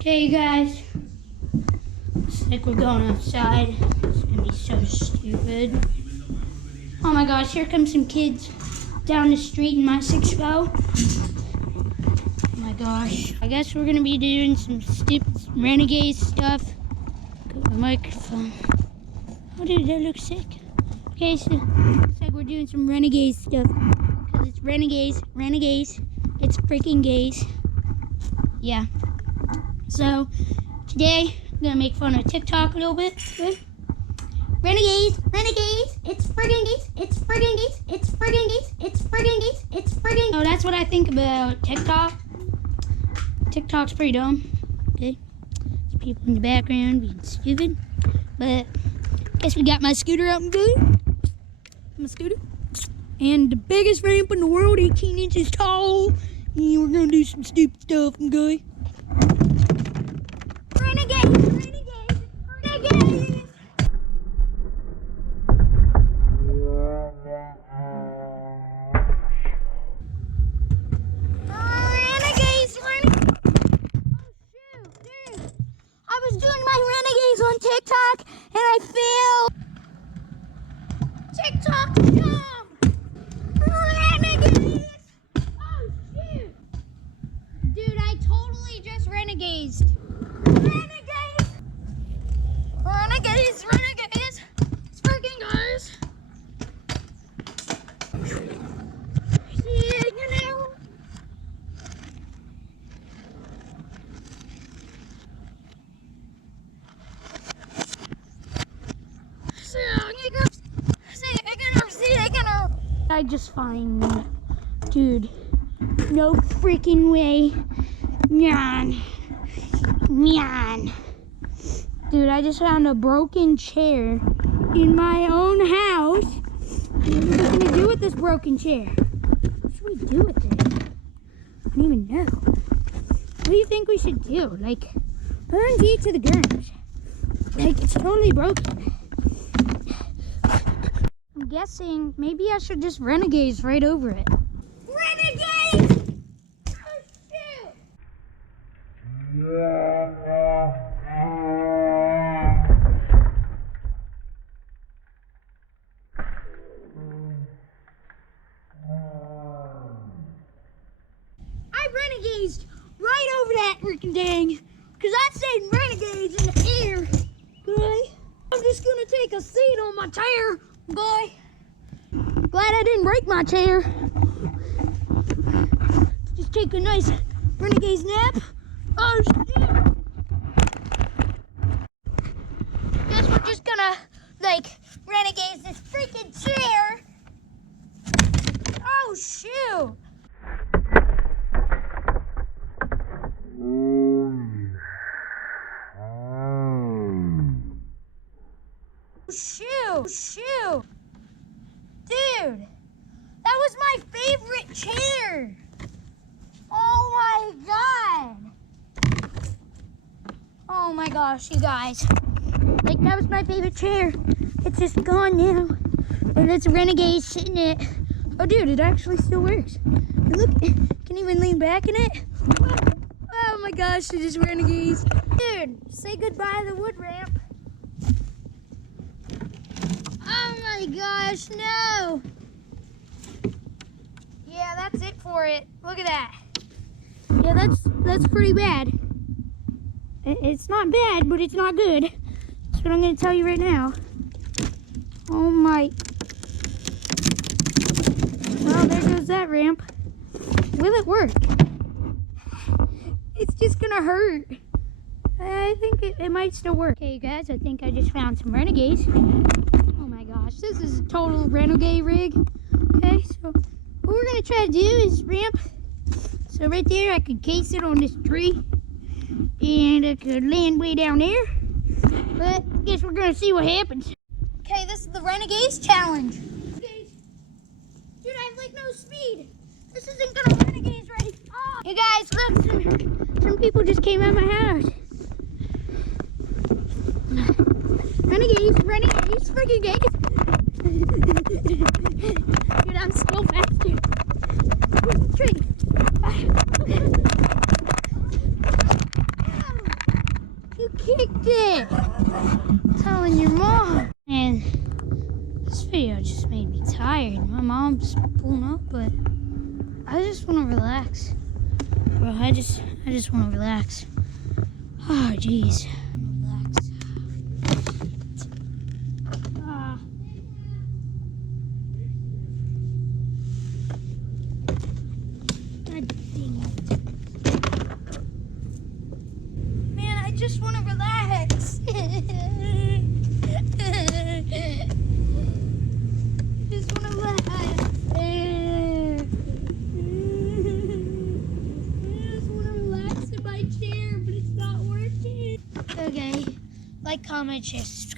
Okay, you guys. Looks like we're going outside. It's gonna be so stupid. Oh my gosh, here come some kids down the street in my 6-0. Oh my gosh. I guess we're gonna be doing some stupid renegade stuff. Got my microphone. Oh dude, that looks sick. Okay, so looks like we're doing some renegade stuff. Because it's renegades. It's freaking gays. Yeah. So today I'm gonna make fun of TikTok a little bit. Good. Renegades, it's friggin' gays, it's friggin' gays, it's friggin' gays, it's friggin' gays, it's friggin'. Oh, that's what I think about TikTok. TikTok's pretty dumb. Okay. There's people in the background being stupid. But guess we got my scooter out and good. My scooter. And the biggest ramp in the world, 18 inches tall. And we're gonna do some stupid stuff and go. Renegades. On TikTok and I failed. TikTok dumb. Renegades. Oh shoot. Dude, I totally just renegades. Renegades. It's freaking guys. Yeah, you know. I just find, dude, no freaking way, man, dude, I just found a broken chair in my own house. What are we gonna do with this broken chair? What should we do with it? I don't even know. What do you think we should do? Like, RNG to the guns. Like, it's totally broken. I'm guessing maybe I should just renegades right over it. Renegades! Oh shoot! I renegades right over that freaking dang, because I said renegades in the air. Okay? I'm just gonna take a seat on my chair. Boy, glad I didn't break my chair. Just take a nice renegade's nap. Oh shit! Guess we're just gonna like renegades this freaking chair. Oh shoot! Shoot! Dude, that was my favorite chair! Oh my god! Oh my gosh, you guys. Like, that was my favorite chair. It's just gone now. And it's a renegade sitting in it. Oh dude, it actually still works. And look, I can even lean back in it. Oh my gosh, it just renegades. Dude, say goodbye to the wood ramp. Oh my gosh, no! Yeah, that's it for it. Look at that. Yeah, that's pretty bad. It's not bad, but it's not good. That's what I'm gonna tell you right now. Oh my. Well, there goes that ramp. Will it work? It's just gonna hurt. I think it might still work. Okay, you guys, I think I just found some renegades. Oh my gosh, this is a total renegade rig. Okay, so what we're gonna try to do is ramp. So right there, I could case it on this tree, and it could land way down there. But I guess we're gonna see what happens. Okay, this is the Renegades challenge. Okay. Dude, I have like no speed. This isn't gonna Renegades right. Oh. You guys, look, some people just came out of my house. Renegades, freaking gays. Dude, I'm so faster. Tree. You kicked it! Telling your mom. And this video just made me tired. My mom's pulling up, but I just want to relax. Bro, I just want to relax. Oh, jeez. Relax. God dang it. Man, I just want to relax. Just want to relax. Chair, but it's not working. Okay, like, comment, share, subscribe.